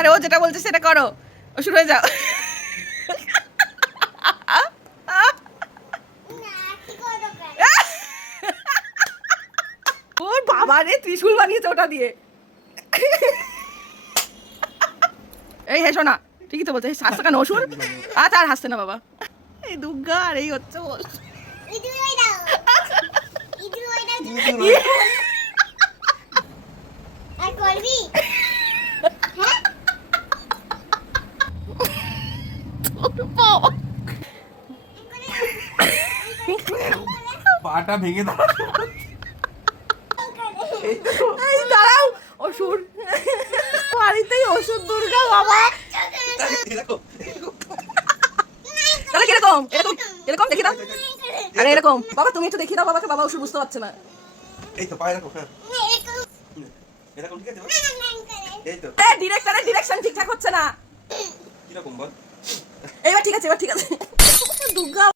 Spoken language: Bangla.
আরে ও যেটা বলছে সেটা করো, ও শুরু হয়ে যাও। ওর বাবা রে ত্রিশূল বানিয়েছে ওটা দিয়ে। এই হেসো না, ঠিকই তো বলছে, হাসছে কেন অসুর? আচ্ছা আর হাসছে না বাবা। এই দুর্গা আর এই হচ্ছে বল। পাটা ভেঙে দাও। এই দাঁড়াও, অসুর বাড়িতেই অসুর দুর্গা বাবা। তাহলে কিরকম? এরকম এরকম দেখি দাও। আরে এরকম বাবা, তুমি একটু দেখি দাও বাবাকে, বাবা অসুর বুঝতে পারছে না। এই তো পায়ে রাখো। হ্যাঁ এরকম ঠিক আছে। এই তো ডিরেক্টরের ডিরেকশন ঠিকঠাক হচ্ছে না। কিরকম বল? এবার ঠিক আছে, এবার ঠিক আছে। দুর্গা